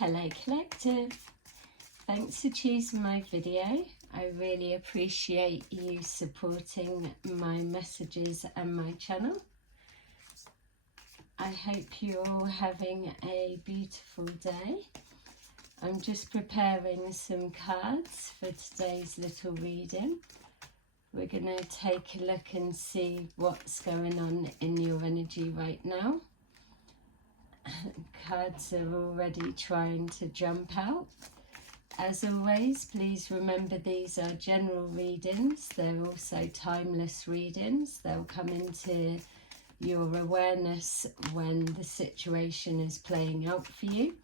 Hello Collective, thanks for choosing my video. I really appreciate you supporting my messages and my channel. I hope you're all having a beautiful day. I'm just preparing some cards for today's little reading. We're going to take a look and see what's going on in your energy right now. Cards are already trying to jump out. As always, please remember these are general readings. They're also timeless readings. They'll come into your awareness when the situation is playing out for you.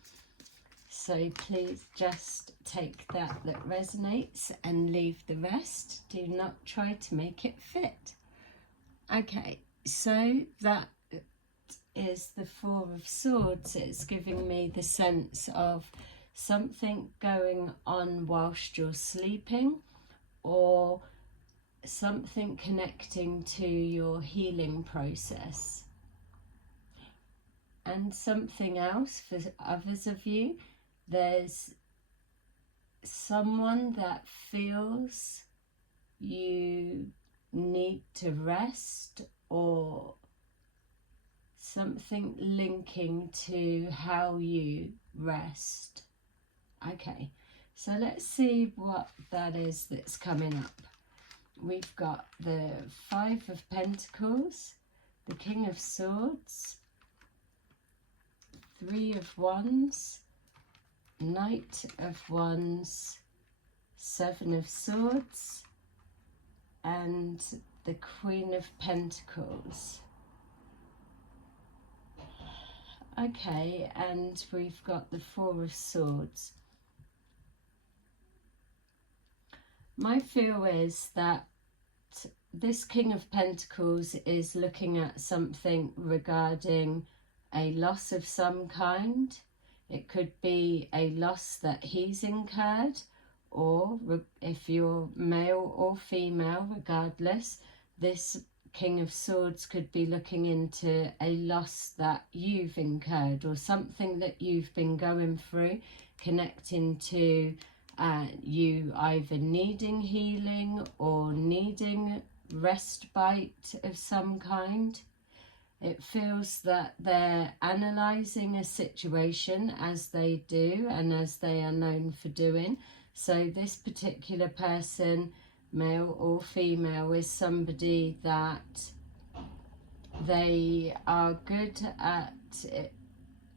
So please just take that resonates and leave the rest. Do not try to make it fit. Okay, so that is the Four of Swords. It's giving me the sense of something going on whilst you're sleeping, or something connecting to your healing process. And something else for others of you, there's someone that feels you need to rest, or something linking to how you rest. Okay, so let's see what that is that's coming up. We've got the Five of Pentacles, the King of Swords, Three of Wands, Knight of Wands, Seven of Swords, and the Queen of Pentacles. Okay, and we've got the Four of Swords. My feel is that this King of Pentacles is looking at something regarding a loss of some kind. It could be a loss that he's incurred, or if you're male or female, regardless, this King of Swords could be looking into a loss that you've incurred, or something that you've been going through, connecting to you either needing healing or needing respite of some kind. It feels that they're analysing a situation, as they do and as they are known for doing. So this particular person, male or female, is somebody that they are good at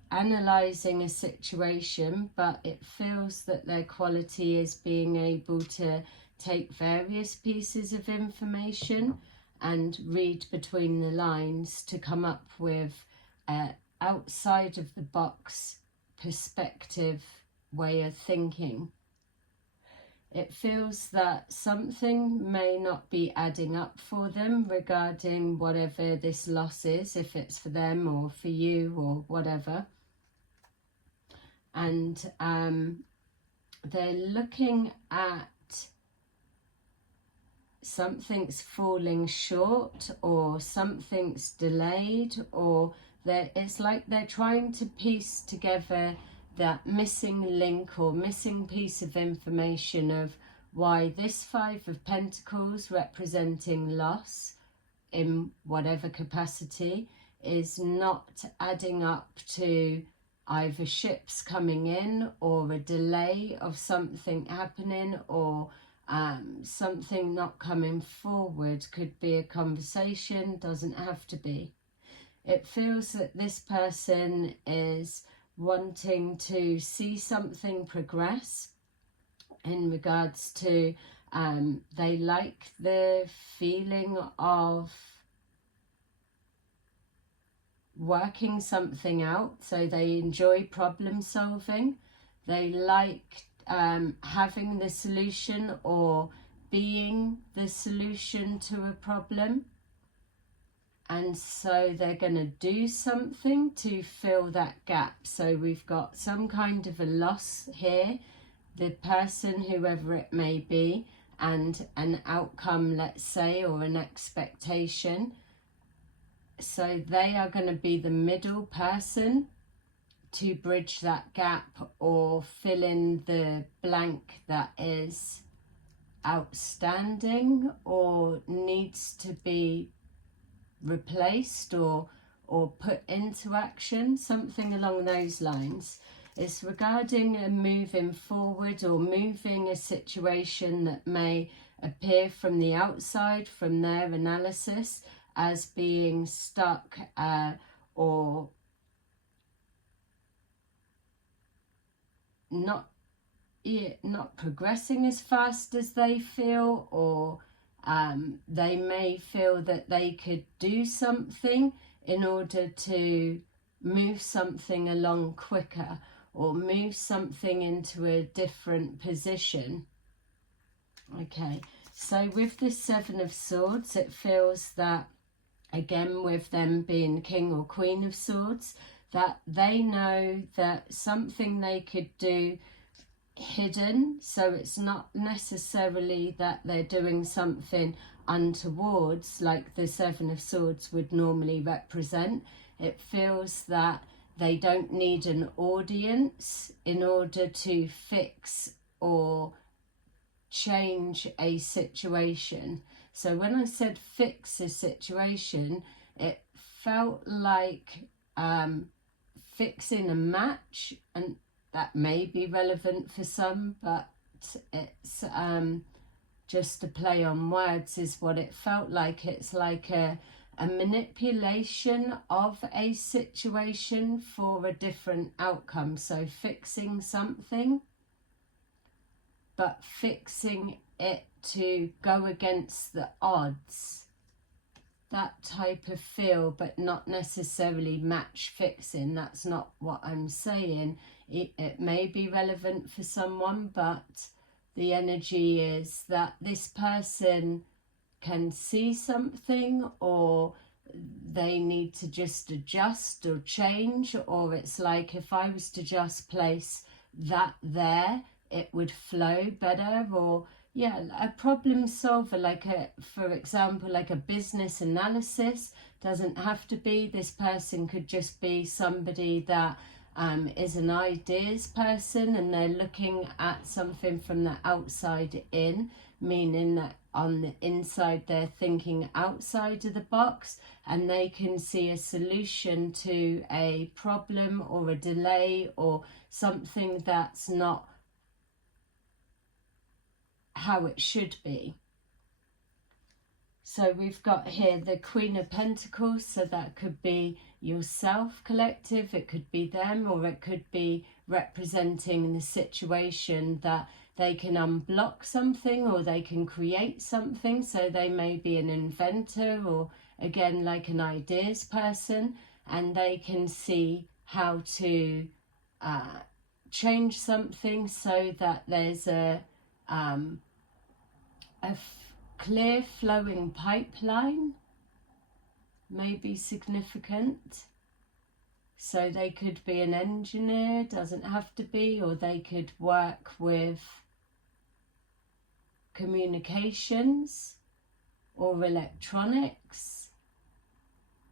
analysing a situation, but it feels that their quality is being able to take various pieces of information and read between the lines to come up with an outside of the box perspective way of thinking. It feels that something may not be adding up for them regarding whatever this loss is, if it's for them or for you or whatever. And they're looking at something's falling short, or something's delayed, or it's like they're trying to piece together that missing link or missing piece of information of why this Five of Pentacles, representing loss in whatever capacity, is not adding up to either ships coming in, or a delay of something happening, or something not coming forward. Could be a conversation, doesn't have to be. It feels that this person is wanting to see something progress in regards to they like the feeling of working something out, so they enjoy problem solving. They like having the solution or being the solution to a problem, and so they're going to do something to fill that gap. So we've got some kind of a loss here, the person, whoever it may be, and an outcome, let's say, or an expectation. So they are going to be the middle person to bridge that gap or fill in the blank that is outstanding or needs to be replaced or put into action, something along those lines. It's regarding a moving forward or moving a situation that may appear from the outside, from their analysis, as being stuck or not progressing as fast as they feel, or they may feel that they could do something in order to move something along quicker or move something into a different position. Okay, so with the Seven of Swords, it feels that, again, with them being King or Queen of Swords, that they know that something they could do hidden, so it's not necessarily that they're doing something untowards like the Seven of Swords would normally represent. It feels that they don't need an audience in order to fix or change a situation. So when I said fix a situation, it felt like fixing a match, and that may be relevant for some, but it's just a play on words is what it felt like. It's like a manipulation of a situation for a different outcome. So fixing something, but fixing it to go against the odds. That type of feel, but not necessarily match fixing. That's not what I'm saying. It may be relevant for someone, but the energy is that this person can see something, or they need to just adjust or change, or it's like if I was to just place that there, it would flow better. Or yeah, a problem solver, like for example, like a business analysis. Doesn't have to be, this person could just be somebody that is an ideas person, and they're looking at something from the outside in, meaning that on the inside they're thinking outside of the box, and they can see a solution to a problem or a delay or something that's not how it should be. So we've got here the Queen of Pentacles, so that could be yourself, collective, it could be them, or it could be representing the situation that they can unblock something or they can create something. So they may be an inventor, or again like an ideas person, and they can see how to change something so that there's a clear flowing pipeline may be significant. So they could be an engineer, doesn't have to be, or they could work with communications or electronics,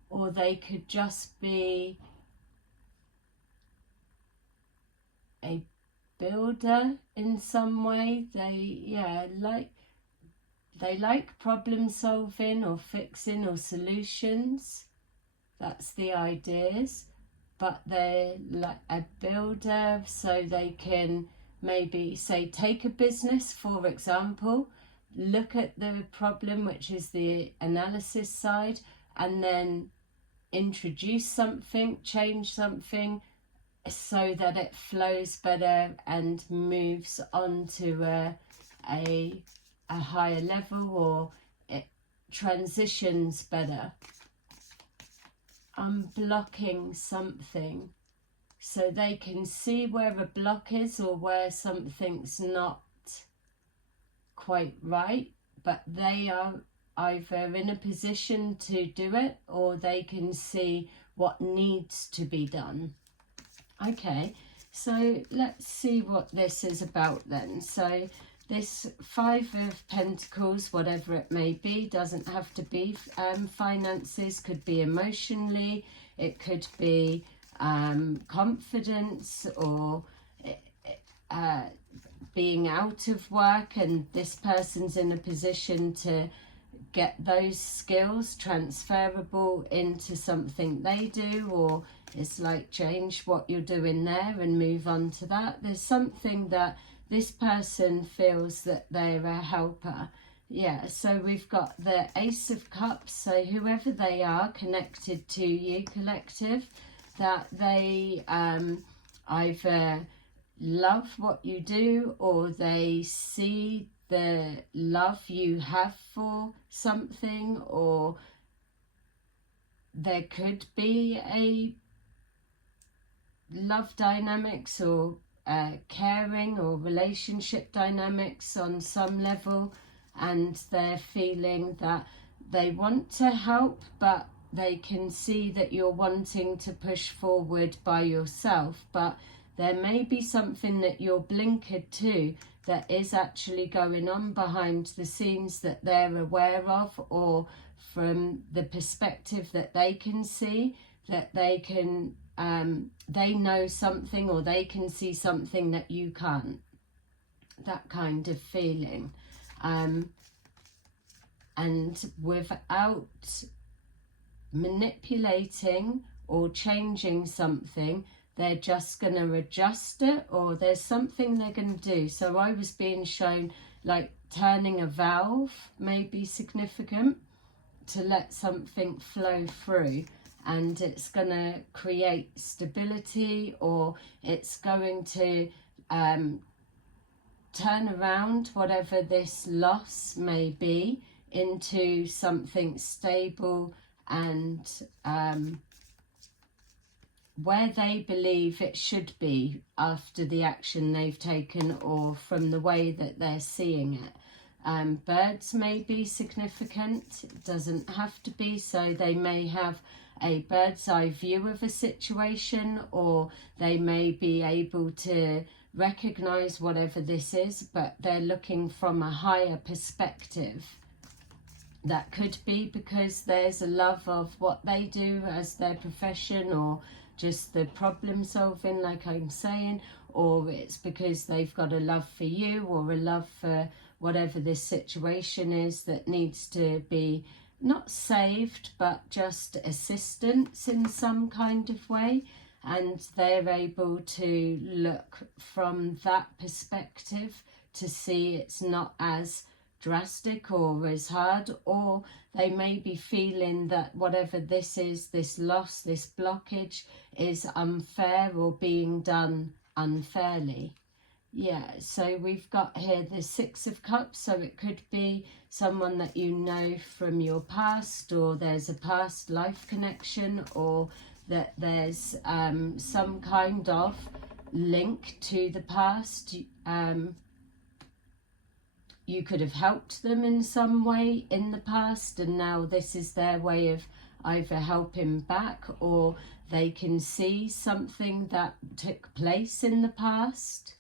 or they could just be a builder in some way. They like problem solving or fixing or solutions. That's the ideas. But they're like a builder, so they can maybe say take a business, for example, look at the problem, which is the analysis side, and then introduce something, change something so that it flows better and moves on to a higher level, or it transitions better. Unblocking something so they can see where a block is or where something's not quite right, but they are either in a position to do it, or they can see what needs to be done. Okay, so let's see what this is about then. So this Five of Pentacles, whatever it may be, doesn't have to be finances, could be emotionally, it could be confidence, or being out of work, and this person's in a position to get those skills transferable into something they do, or it's like change what you're doing there and move on to that. There's something that this person feels that they're a helper. Yeah, so we've got the Ace of Cups. So whoever they are connected to you, collective, that they either love what you do, or they see the love you have for something, or there could be a love dynamics, or caring or relationship dynamics on some level, and they're feeling that they want to help, but they can see that you're wanting to push forward by yourself, but there may be something that you're blinkered to that is actually going on behind the scenes that they're aware of, or from the perspective that they can see, that they can they know something, or they can see something that you can't. That kind of feeling. And without manipulating or changing something, they're just going to adjust it, or there's something they're going to do. So I was being shown like turning a valve may be significant to let something flow through, and it's going to create stability, or it's going to turn around whatever this loss may be into something stable, and where they believe it should be after the action they've taken, or from the way that they're seeing it. Birds may be significant, it doesn't have to be, so they may have a bird's eye view of a situation, or they may be able to recognize whatever this is, but they're looking from a higher perspective. That could be because there's a love of what they do as their profession, or just the problem solving, like I'm saying, or it's because they've got a love for you, or a love for whatever this situation is that needs to be not saved, but just assistance in some kind of way. And they're able to look from that perspective to see it's not as drastic or as hard, or they may be feeling that whatever this is, this loss, this blockage, is unfair or being done unfairly. Yeah, so we've got here the Six of Cups, so it could be someone that you know from your past, or there's a past life connection, or that there's some kind of link to the past. You could have helped them in some way in the past, and now this is their way of either helping back, or they can see something that took place in the past.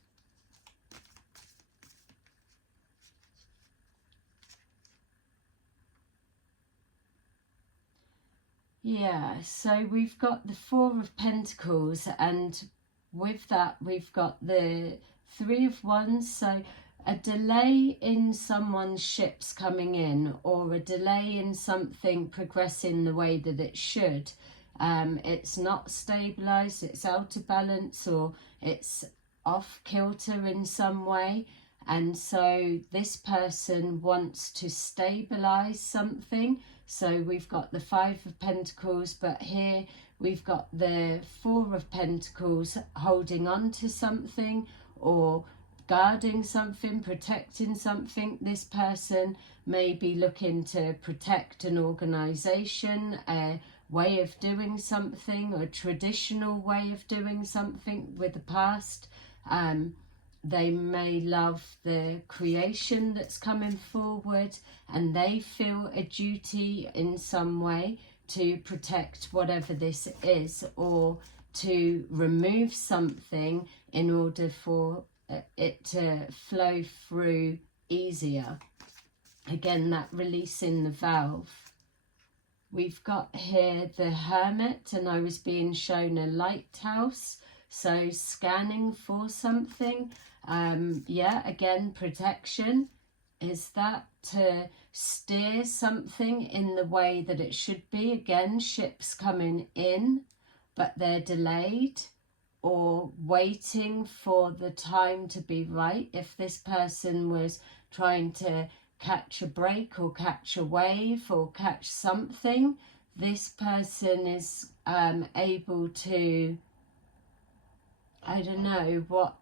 Yeah, so we've got the Four of Pentacles, and with that we've got the Three of Wands. So a delay in someone's ships coming in, or a delay in something progressing the way that it should. It's not stabilized, it's out of balance, or it's off kilter in some way. And so this person wants to stabilize something. So we've got the Five of Pentacles, but here we've got the Four of Pentacles, holding on to something, or guarding something, protecting something. This person may be looking to protect an organization, a way of doing something, a traditional way of doing something with the past. They may love the creation that's coming forward, and they feel a duty in some way to protect whatever this is, or to remove something in order for it to flow through easier. Again, that releasing the valve. We've got here the Hermit, and I was being shown a lighthouse, so scanning for something. Yeah, again, protection. Is that to steer something in the way that it should be? Again, ships coming in, but they're delayed or waiting for the time to be right. If this person was trying to catch a break or catch a wave or catch something, this person is able to, I don't know what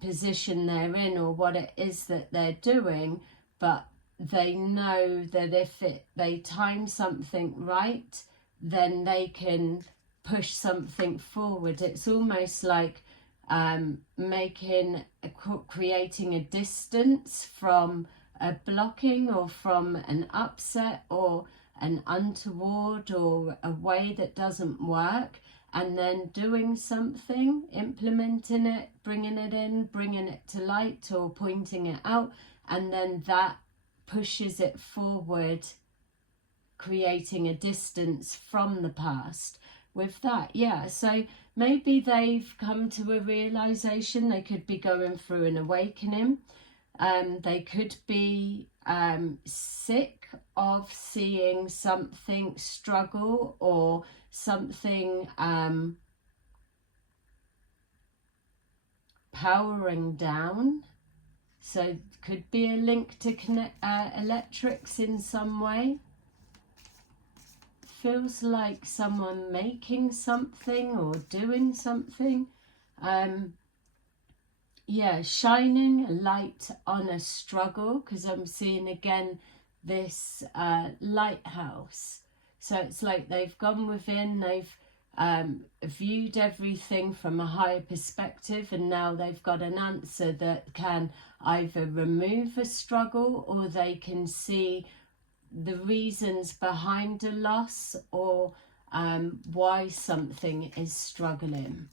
position they're in or what it is that they're doing, but they know that if they time something right, then they can push something forward. It's almost like creating a distance from a blocking or from an upset or an untoward or a way that doesn't work, and then doing something, implementing it, bringing it in, bringing it to light or pointing it out, and then that pushes it forward, creating a distance from the past. With that, yeah, so maybe they've come to a realization. They could be going through an awakening. They could be sick of seeing something struggle or something powering down. So could be a link to connect electrics in some way. Feels like someone making something or doing something. Yeah, shining a light on a struggle, because I'm seeing again this lighthouse. So it's like they've gone within, they've viewed everything from a higher perspective, and now they've got an answer that can either remove a struggle, or they can see the reasons behind a loss, or why something is struggling.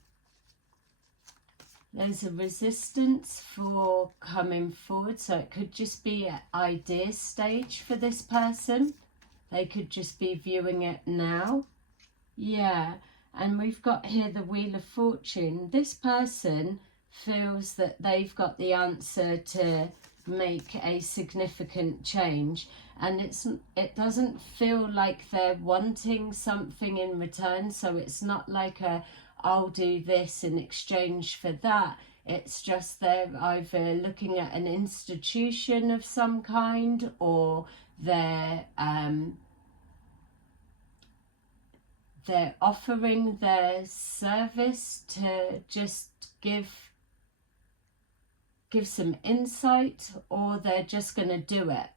There's a resistance for coming forward, so it could just be an idea stage for this person. They could just be viewing it now. Yeah, and we've got here the Wheel of Fortune. This person feels that they've got the answer to make a significant change, and it doesn't feel like they're wanting something in return. So it's not like I'll do this in exchange for that. It's just they're either looking at an institution of some kind, or they're offering their service to just give some insight, or they're just going to do it.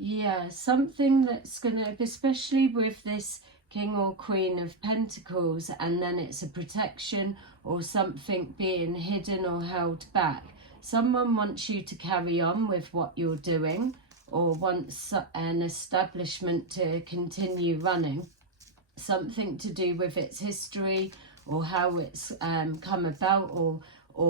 Yeah, something that's going to, especially with this King or Queen of Pentacles, and then it's a protection or something being hidden or held back. Someone wants you to carry on with what you're doing, or wants an establishment to continue running. Something to do with its history, or how it's come about, or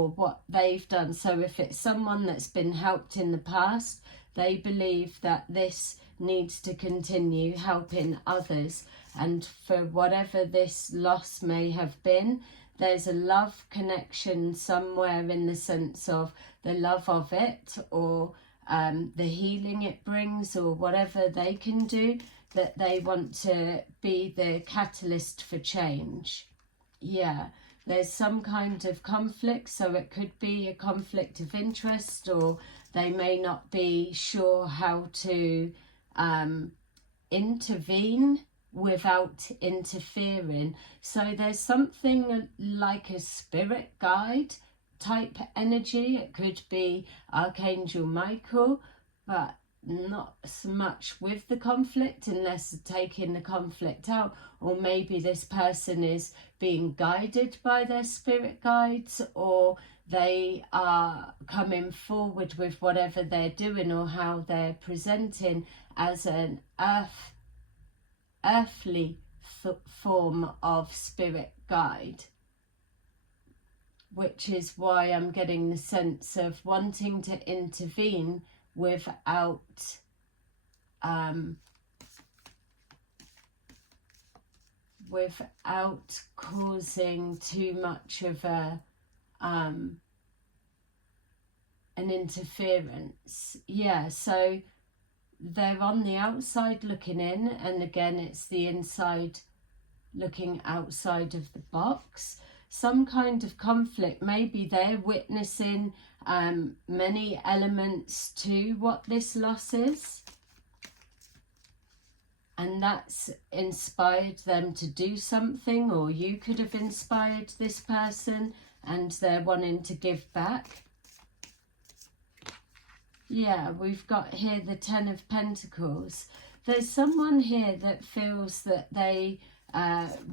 what they've done. So if it's someone that's been helped in the past, they believe that this needs to continue helping others. And for whatever this loss may have been, there's a love connection somewhere, in the sense of the love of it, or the healing it brings, or whatever they can do, that they want to be the catalyst for change. Yeah, there's some kind of conflict, so it could be a conflict of interest, or they may not be sure how to intervene without interfering. So there's something like a spirit guide type energy. It could be Archangel Michael, but not so much with the conflict, unless taking the conflict out. Or maybe this person is being guided by their spirit guides, or they are coming forward with whatever they're doing, or how they're presenting as an earthly form of spirit guide. which is why I'm getting the sense of wanting to intervene without without causing too much of an interference. Yeah, so they're on the outside looking in, and again it's the inside looking outside of the box. Some kind of conflict, maybe they're witnessing many elements to what this loss is, and that's inspired them to do something, or you could have inspired this person and they're wanting to give back. Yeah, we've got here the Ten of Pentacles. There's someone here that feels that they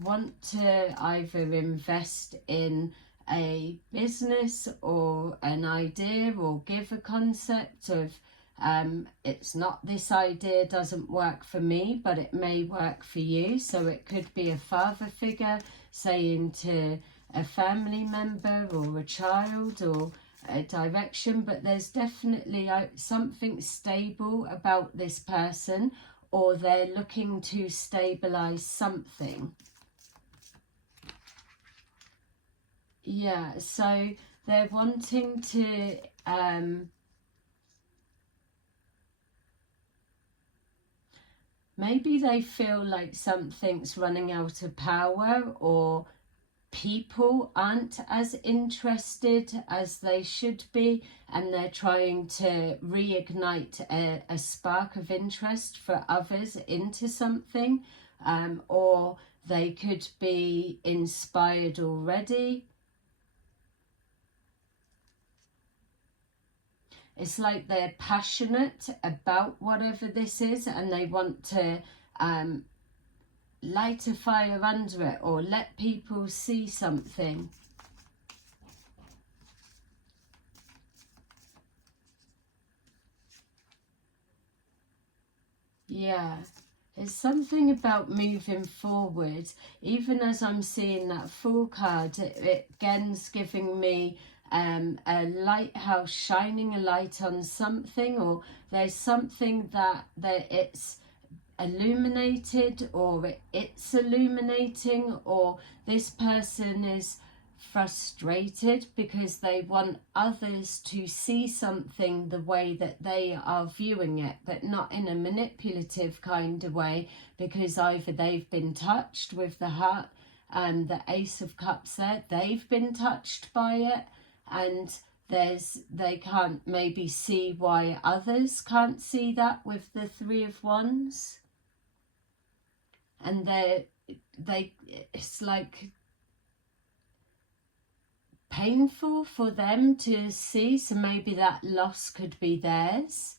want to either invest in a business or an idea, or give a concept of it's not, this idea doesn't work for me, but it may work for you. So it could be a father figure saying to a family member or a child, or a direction, but there's definitely something stable about this person, or they're looking to stabilize something. Yeah, so they're wanting to maybe they feel like something's running out of power, or people aren't as interested as they should be, and they're trying to reignite a spark of interest for others into something, or they could be inspired already. It's like they're passionate about whatever this is, and they want to light a fire under it, or let people see something. Yeah, it's something about moving forward. Even as I'm seeing that Fool card, it again's giving me a lighthouse shining a light on something, or there's something that it's illuminated, or it's illuminating, or this person is frustrated because they want others to see something the way that they are viewing it, but not in a manipulative kind of way, because either they've been touched with the heart and the Ace of Cups there, they've been touched by it, and they can't maybe see why others can't see that with the Three of Wands. And it's like painful for them to see, so maybe that loss could be theirs.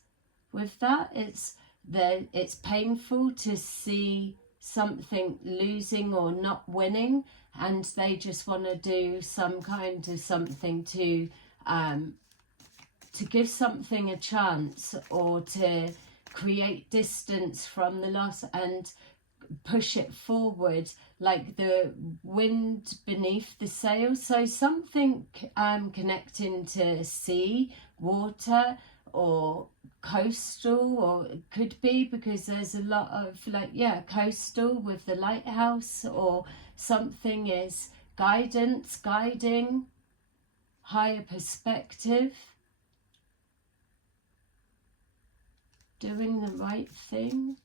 With that, it's painful to see something losing or not winning, and they just want to do some kind of something to give something a chance, or to create distance from the loss and push it forward, like the wind beneath the sails. So something connecting to sea, water, or coastal, or it could be, because there's a lot of coastal with the lighthouse, or something is guidance, guiding, higher perspective, doing the right thing.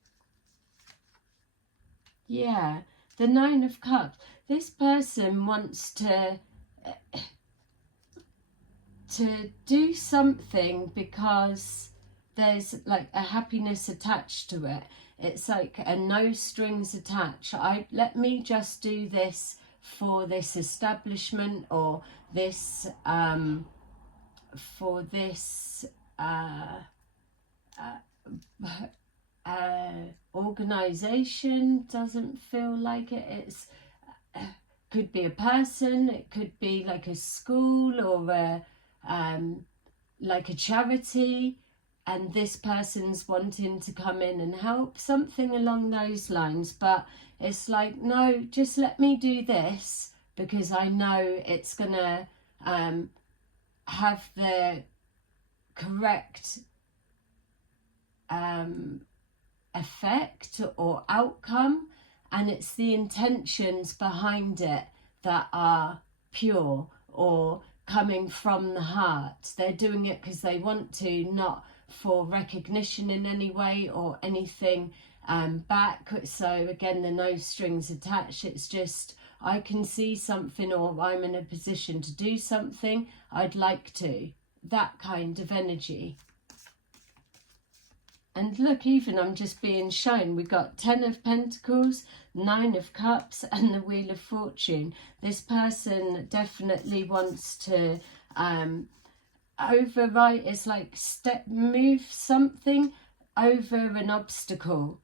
Yeah, the Nine of Cups. This person wants to do something because there's like a happiness attached to it. It's like a no strings attached. Let me just do this for this establishment, or this for this organization. Doesn't feel like it. It's could be a person, it could be like a school, or like a charity, and this person's wanting to come in and help, something along those lines. But it's like, no, just let me do this, because I know it's gonna have the correct effect or outcome, and it's the intentions behind it that are pure or coming from the heart. They're doing it because they want to, not for recognition in any way or anything back. So again, the no strings attached. It's just, I can see something, or I'm in a position to do something, I'd like to. That kind of energy. And look, even I'm just being shown, we got 10 of Pentacles, 9 of Cups, and the Wheel of Fortune. This person definitely wants to override, it's like move something over an obstacle.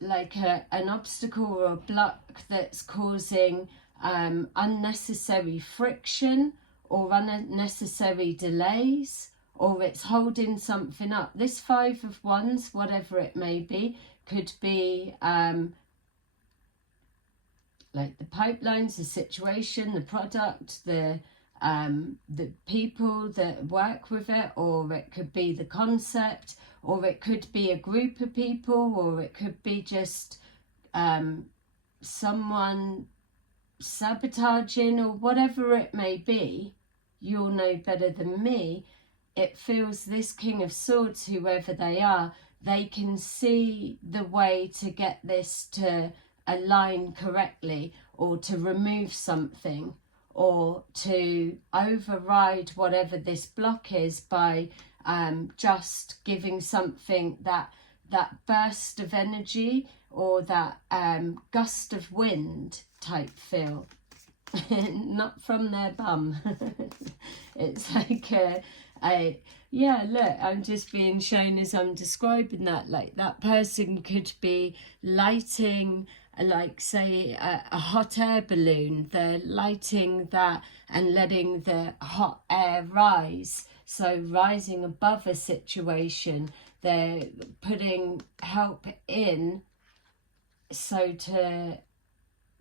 Like an obstacle or a block that's causing unnecessary friction or unnecessary delays, or it's holding something up. This 5 of Wands, whatever it may be, could be like the pipelines, the situation, the product, the people that work with it, or it could be the concept, or it could be a group of people, or it could be just someone sabotaging, or whatever it may be. You'll know better than me. It feels this King of Swords, whoever they are, they can see the way to get this to align correctly, or to remove something, or to override whatever this block is by just giving something that burst of energy, or that gust of wind type feel. Not from their bum. It's like yeah, look, I'm just being shown as I'm describing that, like that person could be lighting, like say a hot air balloon. They're lighting that and letting the hot air rise, so rising above a situation. They're putting help in, so to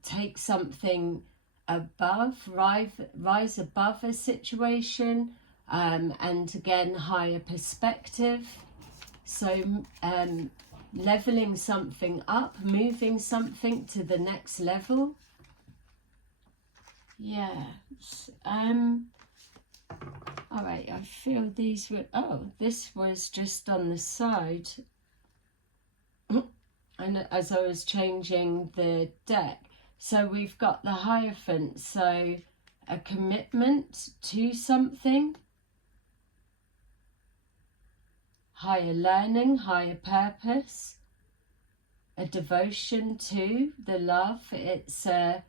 take something above, rise above a situation, and again, higher perspective. So leveling something up, moving something to the next level. Yeah. All right, I feel these were, oh, this was just on the side. And as I was changing the deck, so we've got the Hierophant, so a commitment to something, higher learning, higher purpose, a devotion to the love. It's a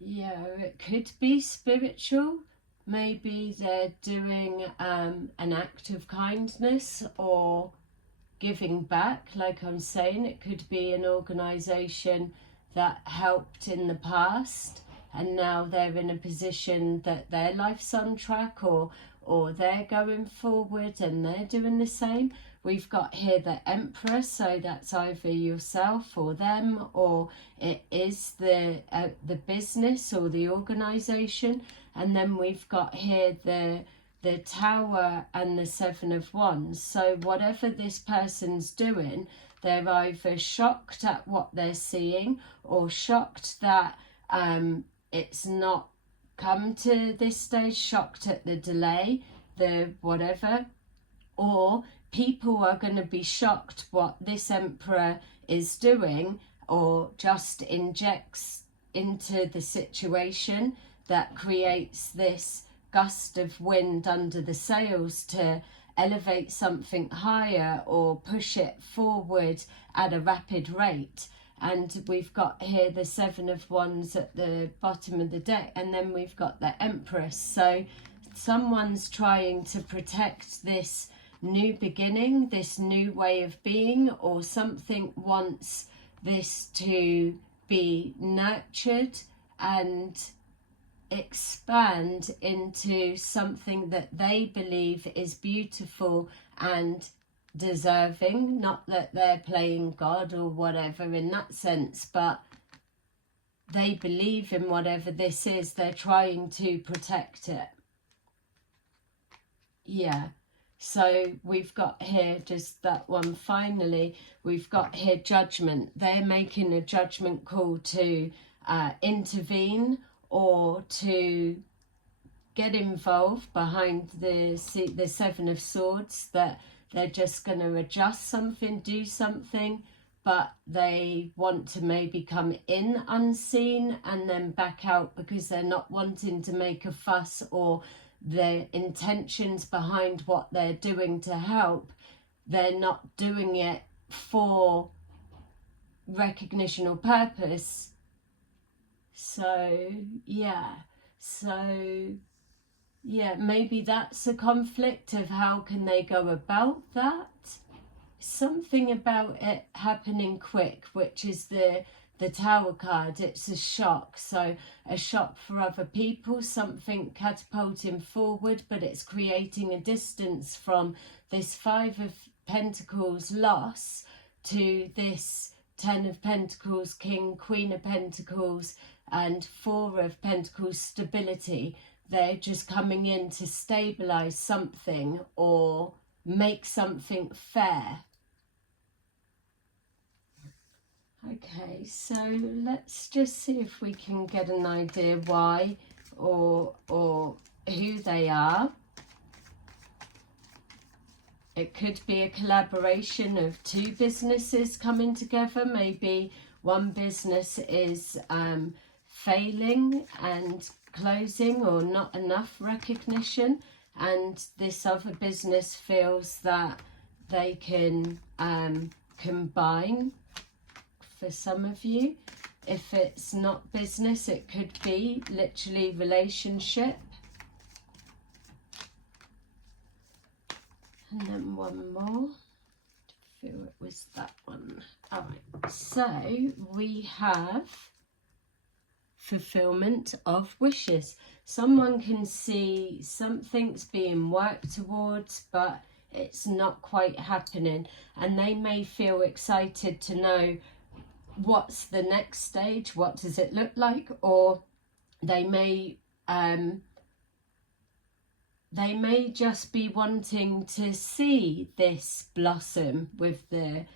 yeah, it could be spiritual. Maybe they're doing an act of kindness or giving back. Like I'm saying, it could be an organisation that helped in the past, and now they're in a position that their life's on track, or they're going forward and they're doing the same. We've got here the Emperor, so that's either yourself or them, or it is the business or the organisation. And then we've got here the Tower and the 7 of Wands. So whatever this person's doing, they're either shocked at what they're seeing, or shocked that it's not come to this stage, shocked at the delay, the whatever, or people are going to be shocked what this Emperor is doing, or just injects into the situation that creates this gust of wind under the sails to elevate something higher or push it forward at a rapid rate. And we've got here the 7 of Wands at the bottom of the deck, and then we've got the Empress. So someone's trying to protect this new beginning, this new way of being, or something wants this to be nurtured and expand into something that they believe is beautiful and deserving, not that they're playing God or whatever in that sense, but they believe in whatever this is. They're trying to protect it. Yeah. So we've got here just that one. Finally, we've got here judgment. They're making a judgment call to intervene or to get involved behind the Seven of Swords, that they're just going to adjust something, do something, but they want to maybe come in unseen and then back out because they're not wanting to make a fuss, or the intentions behind what they're doing to help, they're not doing it for recognition or purpose. So yeah, maybe that's a conflict of how can they go about that. Something about it happening quick, which is the Tower card. It's a shock, so a shock for other people, something catapulting forward, but it's creating a distance from this Five of Pentacles loss to this Ten of Pentacles, King, Queen of Pentacles, and Four of Pentacles stability. They're just coming in to stabilize something or make something fair. Okay, so let's just see if we can get an idea why or who they are. It could be a collaboration of two businesses coming together. Maybe one business is failing and closing, or not enough recognition, and this other business feels that they can combine. For some of you, if it's not business, it could be literally relationship. And then one more. I feel it was that one. All right, so we have fulfillment of wishes. Someone can see something's being worked towards, but it's not quite happening, and they may feel excited to know what's the next stage, what does it look like, or they may just be wanting to see this blossom with the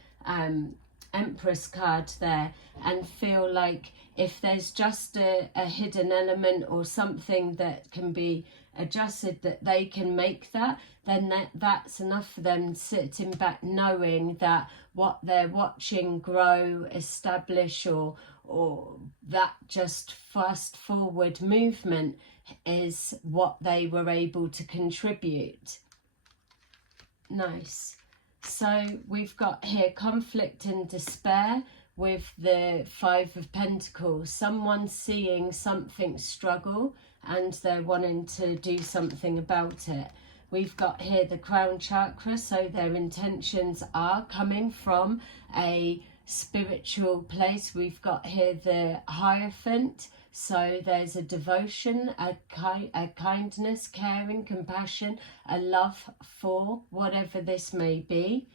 Empress card there, and feel like if there's just a hidden element or something that can be adjusted, that they can make that, then that's enough for them sitting back knowing that what they're watching grow, establish, or that just fast forward movement is what they were able to contribute. Nice. So we've got here conflict and despair with the Five of Pentacles. Someone seeing something struggle and they're wanting to do something about it. We've got here the crown chakra, so their intentions are coming from a spiritual place. We've got here the Hierophant, so there's a devotion, a kindness, caring, compassion, a love for whatever this may be.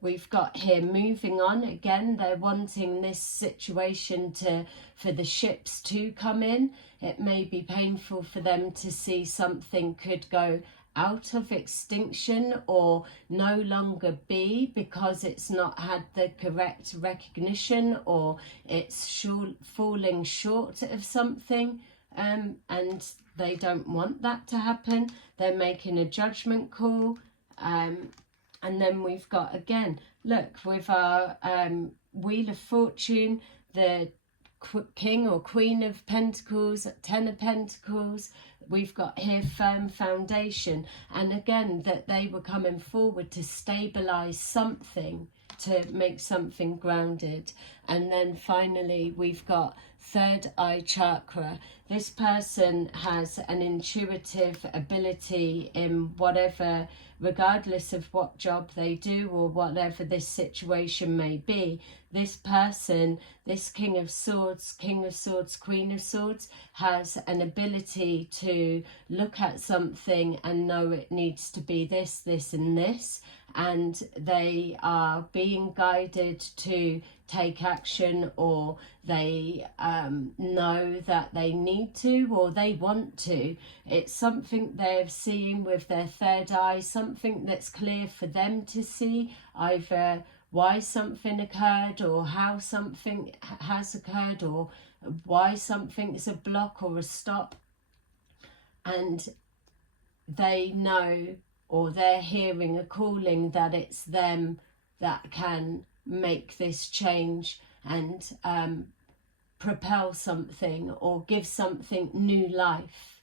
We've got here moving on. Again, they're wanting this situation for the ships to come in. It may be painful for them to see something could go out of extinction or no longer be because it's not had the correct recognition, or it's falling short of something, and they don't want that to happen. They're making a judgment call. And then we've got, again, look, with our Wheel of Fortune, the King or Queen of Pentacles, Ten of Pentacles, we've got here firm foundation. And again, that they were coming forward to stabilize something, to make something grounded. And then finally, we've got third eye chakra. This person has an intuitive ability in whatever, regardless of what job they do or whatever this situation may be. This person, this King of Swords, Queen of Swords, has an ability to to look at something and know it needs to be this, this and this, and they are being guided to take action, or they know that they need to, or they want to. It's something they're seeing with their third eye, something that's clear for them to see, either why something occurred or how something has occurred, or why something is a block or a stop. And they know, or they're hearing a calling that it's them that can make this change and propel something or give something new life.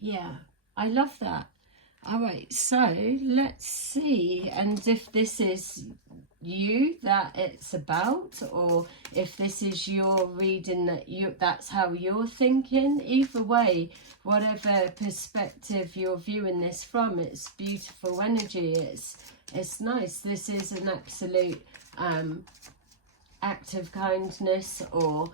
Yeah, I love that. All right, so let's see, and if this is you that it's about, or if this is your reading that's how you're thinking. Either way, whatever perspective you're viewing this from, it's beautiful energy. It's nice. This is an absolute act of kindness, or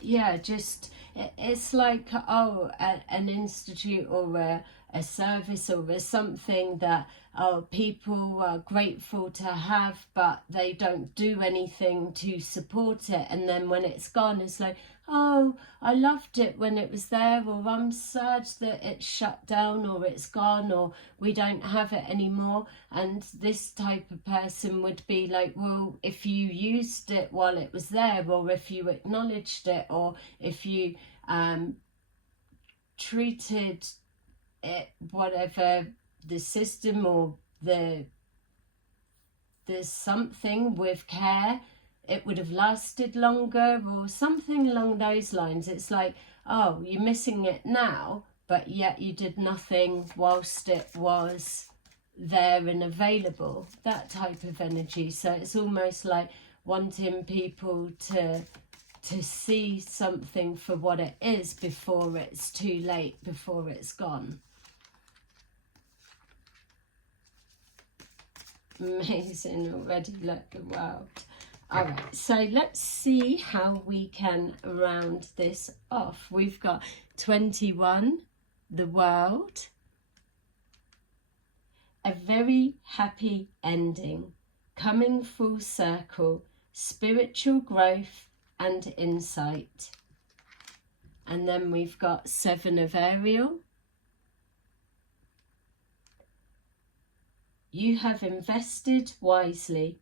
yeah, just it's like, oh, an institute or a service or something that people are grateful to have, but they don't do anything to support it. And then when it's gone, it's like, oh, I loved it when it was there, or I'm sad that it's shut down, or it's gone, or we don't have it anymore. And this type of person would be like, well, if you used it while it was there, or if you acknowledged it, or if you treated it, whatever the system or there's something with care, it would have lasted longer, or something along those lines. It's like, oh, you're missing it now, but yet you did nothing whilst it was there and available. That type of energy. So it's almost like wanting people to see something for what it is before it's too late, before it's gone. Amazing already, look, wow. All right, so let's see how we can round this off. We've got 21, the World, a very happy ending, coming full circle, spiritual growth and insight. And then we've got 7 of Ariel. You have invested wisely.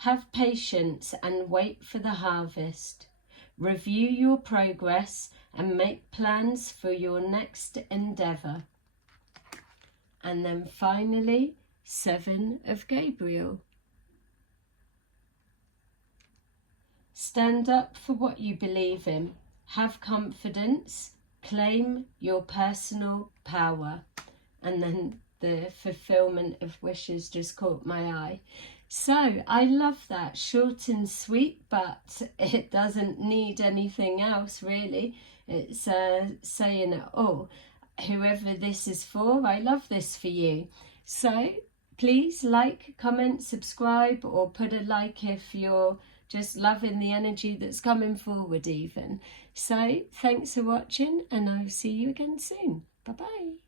Have patience and wait for the harvest. Review your progress and make plans for your next endeavour. And then finally, 7 of Gabriel. Stand up for what you believe in. Have confidence. Claim your personal power. And then the fulfillment of wishes just caught my eye. So I love that, short and sweet, but it doesn't need anything else really. It's saying it all. Whoever this is for, I love this for you. So please like, comment, subscribe, or put a like if you're just loving the energy that's coming forward even. So thanks for watching, and I'll see you again soon. Bye bye.